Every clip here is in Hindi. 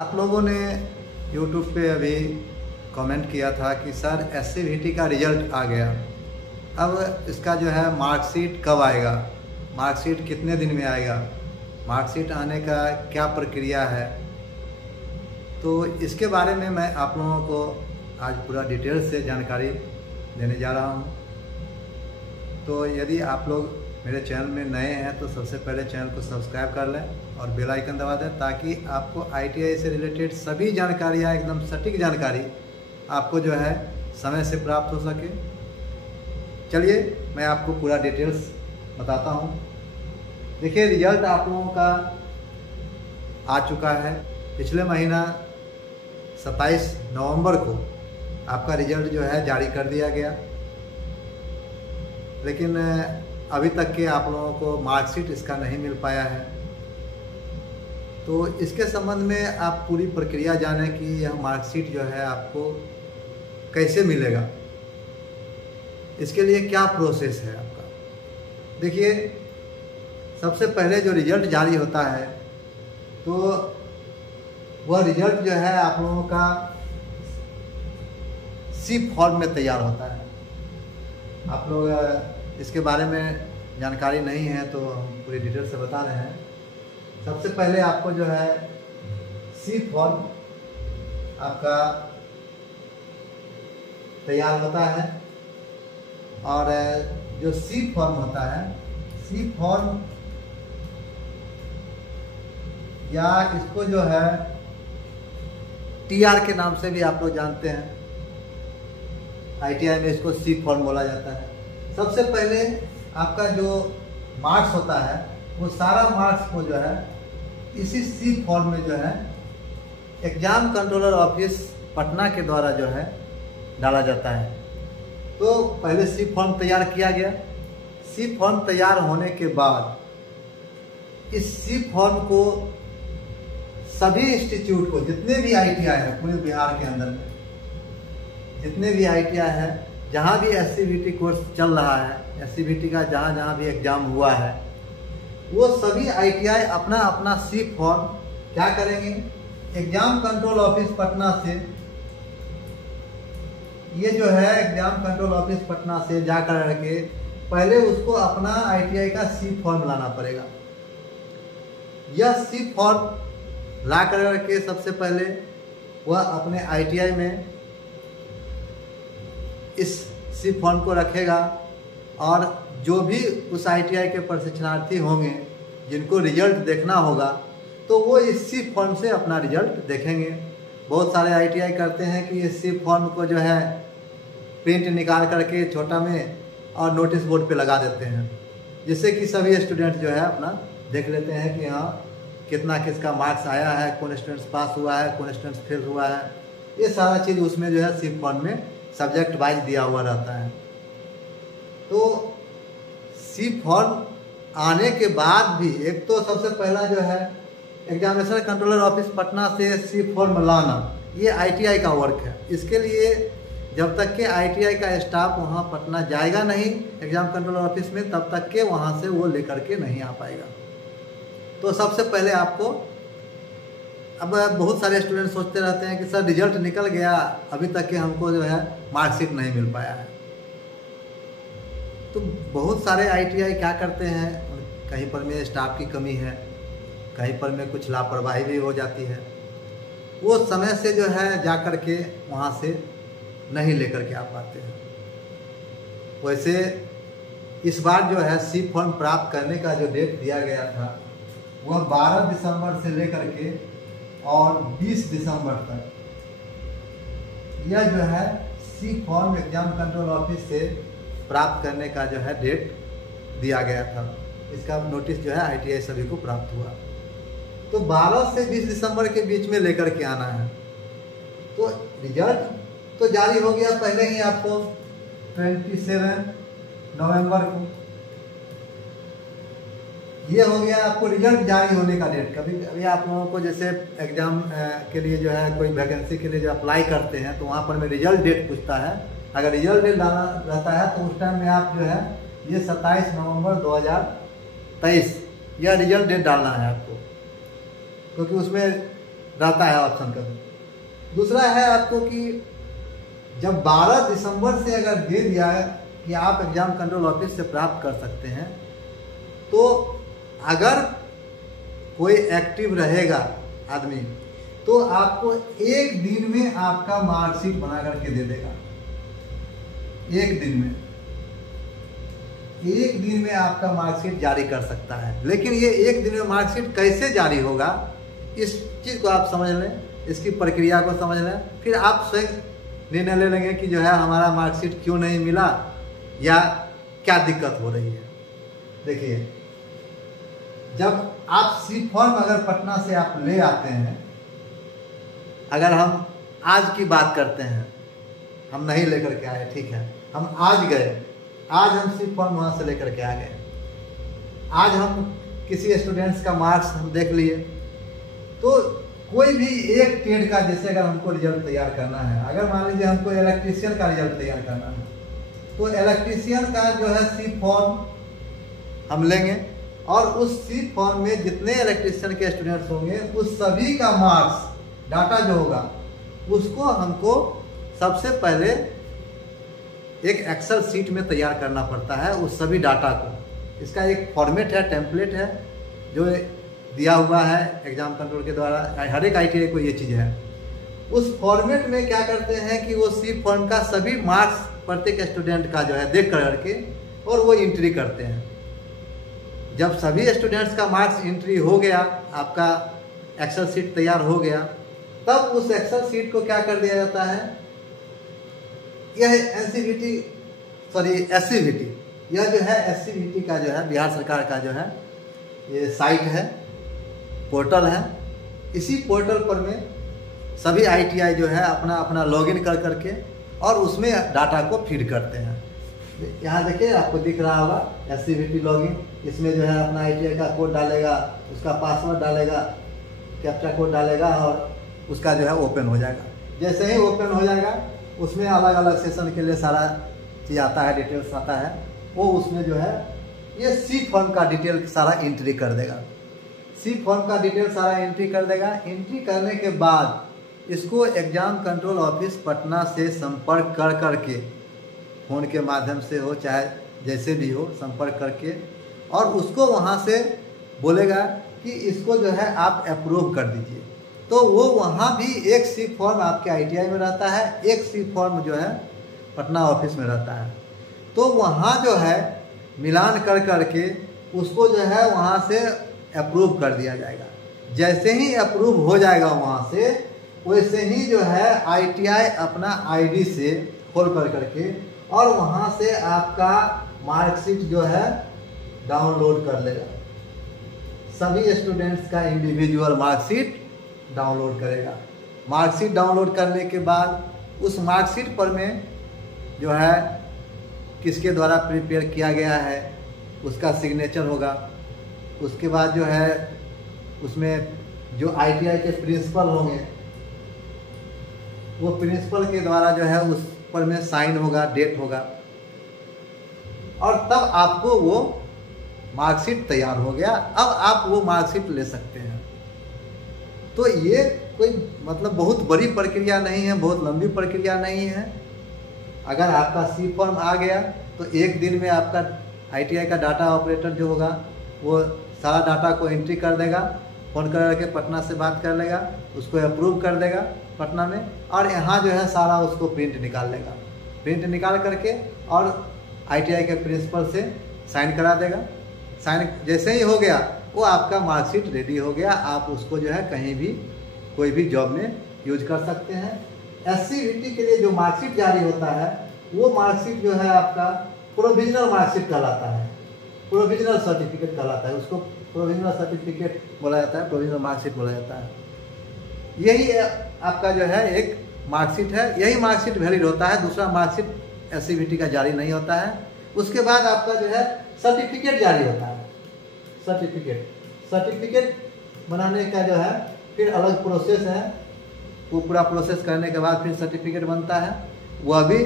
आप लोगों ने YouTube पे अभी कमेंट किया था कि सर एससीवीटी का रिजल्ट आ गया, अब इसका जो है मार्कशीट कब आएगा, मार्कशीट कितने दिन में आएगा, मार्कशीट आने का क्या प्रक्रिया है। तो इसके बारे में मैं आप लोगों को आज पूरा डिटेल से जानकारी देने जा रहा हूँ। तो यदि आप लोग मेरे चैनल में नए हैं तो सबसे पहले चैनल को सब्सक्राइब कर लें और बेल आइकन दबा दें, ताकि आपको ITI से रिलेटेड सभी जानकारियाँ, एकदम सटीक जानकारी आपको जो है समय से प्राप्त हो सके। चलिए मैं आपको पूरा डिटेल्स बताता हूँ। देखिए, रिजल्ट आप लोगों का आ चुका है। पिछले महीना 27 नवंबर को आपका रिजल्ट जो है जारी कर दिया गया, लेकिन अभी तक के आप लोगों को मार्कशीट इसका नहीं मिल पाया है। तो इसके संबंध में आप पूरी प्रक्रिया जानें कि यह मार्कशीट जो है आपको कैसे मिलेगा, इसके लिए क्या प्रोसेस है आपका। देखिए, सबसे पहले जो रिजल्ट जारी होता है तो वह रिजल्ट जो है आप लोगों का सी फॉर्म में तैयार होता है। आप लोग इसके बारे में जानकारी नहीं है तो हम पूरी डिटेल से बता रहे हैं। सबसे पहले आपको जो है सी फॉर्म आपका तैयार होता है, और जो सी फॉर्म होता है, सी फॉर्म या इसको जो है TR के नाम से भी आप लोग जानते हैं, ITI में इसको सी फॉर्म बोला जाता है। सबसे पहले आपका जो मार्क्स होता है वो सारा मार्क्स को जो है इसी सी फॉर्म में जो है एग्जाम कंट्रोलर ऑफिस पटना के द्वारा जो है डाला जाता है। तो पहले सी फॉर्म तैयार किया गया। सी फॉर्म तैयार होने के बाद इस सी फॉर्म को सभी इंस्टीट्यूट को, जितने भी ITI है पूरे बिहार के अंदर में, जितने भी ITI है, जहाँ भी एससीवीटी कोर्स चल रहा है, एससीवीटी का जहाँ जहाँ भी एग्जाम हुआ है, वो सभी ITI अपना अपना सी फॉर्म क्या करेंगे, एग्जाम कंट्रोल ऑफिस पटना से, ये जो है एग्जाम कंट्रोल ऑफिस पटना से जा कर के पहले उसको अपना ITI का सी फॉर्म लाना पड़ेगा। यह सी फॉर्म ला कर के सबसे पहले वह अपने ITI में इस सी फॉर्म को रखेगा, और जो भी उस ITI के प्रशिक्षणार्थी होंगे जिनको रिजल्ट देखना होगा तो वो इस सी फॉर्म से अपना रिजल्ट देखेंगे। बहुत सारे ITI करते हैं कि इस सी फॉर्म को जो है प्रिंट निकाल करके छोटा में और नोटिस बोर्ड पे लगा देते हैं, जिससे कि सभी स्टूडेंट जो है अपना देख लेते हैं कि हाँ कितना किसका मार्क्स आया है, कौन स्टूडेंट्स पास हुआ है, कौन स्टूडेंट्स फेल हुआ है। ये सारा चीज़ उसमें जो है सी फॉर्म में सब्जेक्ट वाइज दिया हुआ रहता है। तो सी फॉर्म आने के बाद भी एक तो सबसे पहला जो है एग्जामिनेशन कंट्रोलर ऑफिस पटना से सी फॉर्म लाना, ये ITI का वर्क है। इसके लिए जब तक के ITI का स्टाफ वहाँ पटना जाएगा नहीं एग्जाम कंट्रोलर ऑफिस में, तब तक के वहाँ से वो लेकर के नहीं आ पाएगा। तो सबसे पहले आपको, अब बहुत सारे स्टूडेंट सोचते रहते हैं कि सर रिजल्ट निकल गया, अभी तक के हमको जो है मार्कशीट नहीं मिल पाया है। तो बहुत सारे ITI क्या करते हैं, कहीं पर में स्टाफ की कमी है, कहीं पर में कुछ लापरवाही भी हो जाती है, वो समय से जो है जा कर के वहाँ से नहीं लेकर के आ पाते हैं। वैसे इस बार जो है सी फॉर्म प्राप्त करने का जो डेट दिया गया था वह 12 दिसंबर से लेकर के और 20 दिसंबर तक यह जो है सी फॉर्म एग्जाम कंट्रोल ऑफिस से प्राप्त करने का जो है डेट दिया गया था। इसका नोटिस जो है ITI सभी को प्राप्त हुआ। तो 12 से 20 दिसंबर के बीच में लेकर के आना है। तो रिजल्ट तो जारी हो गया पहले ही आपको 27 नवंबर को, ये हो गया आपको रिजल्ट जारी होने का डेट। कभी कभी आप लोगों को जैसे एग्जाम के लिए जो है कोई वैकेंसी के लिए जो अप्लाई करते हैं तो वहाँ पर में रिजल्ट डेट पूछता है। अगर रिजल्ट डेट डालना रहता है तो उस टाइम में आप जो है ये 27 नवंबर 2023 यह रिजल्ट डेट डालना है आपको, क्योंकि उसमें रहता है ऑप्शन का। दूसरा है आपको कि जब 12 दिसंबर से अगर दे दिया है कि आप एग्जाम कंट्रोल ऑफिस से प्राप्त कर सकते हैं, तो अगर कोई एक्टिव रहेगा आदमी तो आपको एक दिन में आपका मार्कशीट बना करके दे देगा। एक दिन में आपका मार्कशीट जारी कर सकता है। लेकिन ये एक दिन में मार्कशीट कैसे जारी होगा, इस चीज़ को आप समझ लें, इसकी प्रक्रिया को समझ लें, फिर आप स्वयं निर्णय ले लेंगे कि जो है हमारा मार्कशीट क्यों नहीं मिला या क्या दिक्कत हो रही है। देखिए, जब आप सी फॉर्म अगर पटना से आप ले आते हैं, अगर हम आज की बात करते हैं, हम नहीं लेकर के आए, ठीक है, हम आज गए, आज हम सी फॉर्म वहाँ से लेकर के आ गए, आज हम किसी स्टूडेंट्स का मार्क्स हम देख लिए, तो कोई भी एक ट्रेड का जैसे अगर हमको रिजल्ट तैयार करना है, अगर मान लीजिए हमको इलेक्ट्रीशियन का रिजल्ट तैयार करना है, तो इलेक्ट्रीशियन का जो है सी फॉर्म हम लेंगे और उस सी फॉर्म में जितने इलेक्ट्रीशियन के स्टूडेंट्स होंगे उस सभी का मार्क्स डाटा जो होगा उसको हमको सबसे पहले एक एक्सेल शीट में तैयार करना पड़ता है उस सभी डाटा को। इसका एक फॉर्मेट है, टेम्पलेट है जो दिया हुआ है एग्जाम कंट्रोल के द्वारा, हर एक ITI को ये चीज़ है। उस फॉर्मेट में क्या करते हैं कि वो सी फॉर्म का सभी मार्क्स प्रत्येक स्टूडेंट का जो है देख करके और वो एंट्री करते हैं। जब सभी स्टूडेंट्स का मार्क्स एंट्री हो गया, आपका एक्सेल शीट तैयार हो गया, तब उस एक्सेल शीट को क्या कर दिया जाता है, यह SCVT, यह जो है SCVT का जो है बिहार सरकार का जो है ये साइट है, पोर्टल है। इसी पोर्टल पर में सभी ITI जो है अपना अपना लॉगिन कर करके और उसमें डाटा को फीड करते हैं। यहाँ देखिए आपको दिख रहा होगा SCVT लॉगिन, इसमें जो है अपना ITI का कोड डालेगा, उसका पासवर्ड डालेगा, कैप्चा कोड डालेगा और उसका जो है ओपन हो जाएगा। जैसे ही ओपन हो जाएगा उसमें अलग अलग सेशन के लिए सारा चीज़ आता है, डिटेल्स आता है, वो उसमें जो है ये सी फॉर्म का डिटेल सारा एंट्री कर देगा। सी फॉर्म का डिटेल सारा एंट्री कर देगा। एंट्री करने के बाद इसको एग्जाम कंट्रोल ऑफिस पटना से संपर्क कर करके, फ़ोन के माध्यम से हो चाहे जैसे भी हो, संपर्क करके और उसको वहाँ से बोलेगा कि इसको जो है आप अप्रूव कर दीजिए। तो वो वहाँ भी एक सी फॉर्म आपके ITI में रहता है, एक सी फॉर्म जो है पटना ऑफिस में रहता है। तो वहाँ जो है मिलान कर करके उसको जो है वहाँ से अप्रूव कर दिया जाएगा। जैसे ही अप्रूव हो जाएगा वहाँ से, वैसे ही जो है ITI अपना ID से खोल कर करके और वहाँ से आपका मार्कशीट जो है डाउनलोड कर लेगा। सभी स्टूडेंट्स का इंडिविजुअल मार्कशीट डाउनलोड करेगा। मार्कशीट डाउनलोड करने के बाद उस मार्कशीट पर में जो है किसके द्वारा प्रिपेयर किया गया है उसका सिग्नेचर होगा। उसके बाद जो है उसमें जो ITI के प्रिंसिपल होंगे वो प्रिंसिपल के द्वारा जो है उस पर में साइन होगा, डेट होगा और तब आपको वो मार्कशीट तैयार हो गया। अब आप वो मार्कशीट ले सकते हैं। तो ये कोई मतलब बहुत बड़ी प्रक्रिया नहीं है, बहुत लंबी प्रक्रिया नहीं है। अगर आपका सी फॉर्म आ गया तो एक दिन में आपका ITI का डाटा ऑपरेटर जो होगा वो सारा डाटा को एंट्री कर देगा, फ़ोन करके पटना से बात कर लेगा, उसको अप्रूव कर देगा पटना में और यहाँ जो है सारा उसको प्रिंट निकाल लेगा। प्रिंट निकाल करके और ITI के प्रिंसिपल से साइन करा देगा। साइन जैसे ही हो गया वो आपका मार्कशीट रेडी हो गया। आप उसको जो है कहीं भी कोई भी जॉब में यूज कर सकते हैं। SCVT के लिए जो मार्कशीट जारी होता है वो मार्कशीट जो है आपका प्रोविजनल मार्कशीट कहलाता है, प्रोविजनल सर्टिफिकेट कहलाता है। उसको प्रोविजनल सर्टिफिकेट बोला जाता है, प्रोविजनल मार्कशीट बोला जाता है। यही आपका जो है एक मार्कशीट है, यही मार्कशीट वैलिड होता है। दूसरा मार्कशीट SCVT का जारी नहीं होता है। उसके बाद आपका जो है सर्टिफिकेट जारी होता है। सर्टिफिकेट बनाने का जो है फिर अलग प्रोसेस है। वो पूरा प्रोसेस करने के बाद फिर सर्टिफिकेट बनता है। वह भी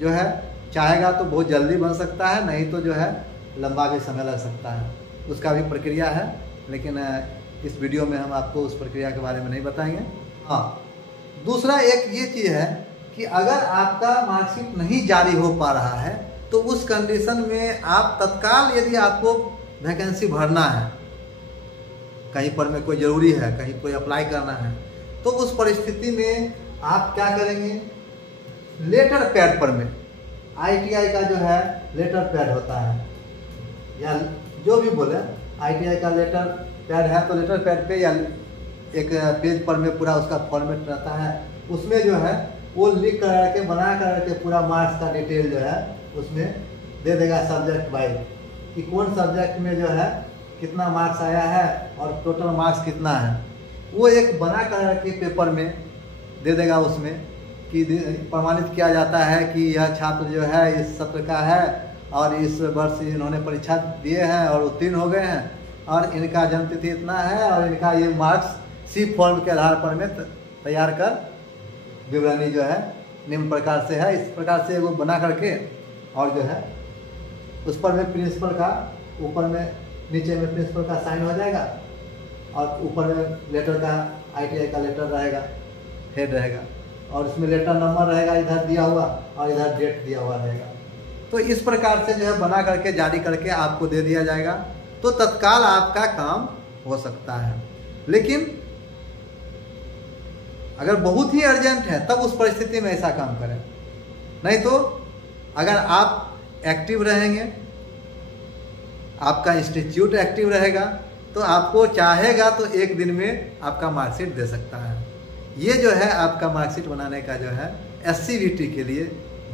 जो है चाहेगा तो बहुत जल्दी बन सकता है, नहीं तो जो है लंबा भी समय लग सकता है। उसका भी प्रक्रिया है, लेकिन इस वीडियो में हम आपको उस प्रक्रिया के बारे में नहीं बताएंगे। हाँ, दूसरा एक ये चीज़ है कि अगर आपका मार्कशीट नहीं जारी हो पा रहा है तो उस कंडीशन में आप तत्काल, यदि आपको वैकेंसी भरना है, कहीं पर में कोई ज़रूरी है, कहीं कोई अप्लाई करना है, तो उस परिस्थिति में आप क्या करेंगे, लेटर पैड पर में ITI का जो है लेटर पैड होता है, या जो भी बोले ITI का लेटर पैड है तो लेटर पैड पे या एक पेज पर में पूरा उसका फॉर्मेट रहता है, उसमें जो है वो लिख कर के बना कर के पूरा मार्क्स का डिटेल जो है उसमें दे देगा सब्जेक्ट वाइज, कि कौन सब्जेक्ट में जो है कितना मार्क्स आया है और टोटल मार्क्स कितना है। वो एक बना कर के पेपर में दे देगा, उसमें कि प्रमाणित किया जाता है कि यह छात्र जो है इस सत्र का है और इस वर्ष इन्होंने परीक्षा दिए हैं और उत्तीर्ण हो गए हैं और इनका जन्मतिथि इतना है और इनका ये मार्क्स सी फॉर्म के आधार पर में तैयार कर विवरणी जो है निम्न प्रकार से है। इस प्रकार से वो बना करके और जो है उस पर में प्रिंसिपल का, ऊपर में नीचे में प्रिंसिपल का साइन हो जाएगा और ऊपर में लेटर का ITI का लेटर रहेगा, हेड रहेगा, और उसमें लेटर नंबर रहेगा इधर दिया हुआ और इधर डेट दिया हुआ रहेगा। तो इस प्रकार से जो है बना करके जारी करके आपको दे दिया जाएगा, तो तत्काल आपका काम हो सकता है। लेकिन अगर बहुत ही अर्जेंट है तब उस परिस्थिति में ऐसा काम करें, नहीं तो अगर आप एक्टिव रहेंगे, आपका इंस्टीट्यूट एक्टिव रहेगा, तो आपको चाहेगा तो एक दिन में आपका मार्कशीट दे सकता है। ये जो है आपका मार्कशीट बनाने का जो है SCVT के लिए,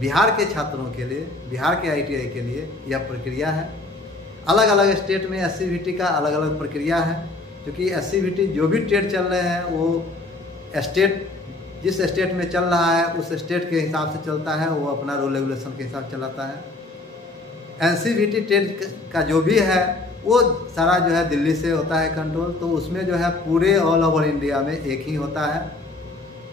बिहार के छात्रों के लिए, बिहार के ITI के लिए यह प्रक्रिया है। अलग अलग स्टेट में SCVT का अलग अलग प्रक्रिया है, क्योंकि SCVT जो भी ट्रेड चल रहे हैं वो स्टेट, जिस स्टेट में चल रहा है उस स्टेट के हिसाब से चलता है, वो अपना रूल रेगुलेशन के हिसाब से चलाता है। NCVT ट्रेड का जो भी है वो सारा जो है दिल्ली से होता है कंट्रोल, तो उसमें जो है पूरे ऑल ओवर इंडिया में एक ही होता है,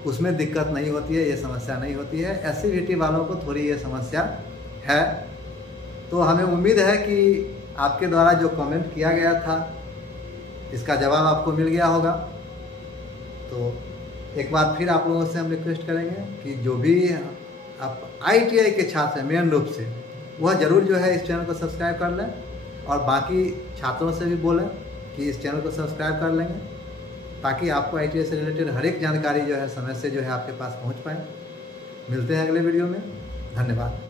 उसमें दिक्कत नहीं होती है, ये समस्या नहीं होती है। SCVT वालों को थोड़ी ये समस्या है। तो हमें उम्मीद है कि आपके द्वारा जो कमेंट किया गया था इसका जवाब आपको मिल गया होगा। तो एक बार फिर आप लोगों से हम रिक्वेस्ट करेंगे कि जो भी आप ITI के छात्र हैं मेन रूप से, वह ज़रूर जो है इस चैनल को सब्सक्राइब कर लें और बाकी छात्रों से भी बोलें कि इस चैनल को सब्सक्राइब कर लेंगे, ताकि आपको ITI से रिलेटेड हर एक जानकारी जो है समय से जो है आपके पास पहुंच पाए। मिलते हैं अगले वीडियो में। धन्यवाद।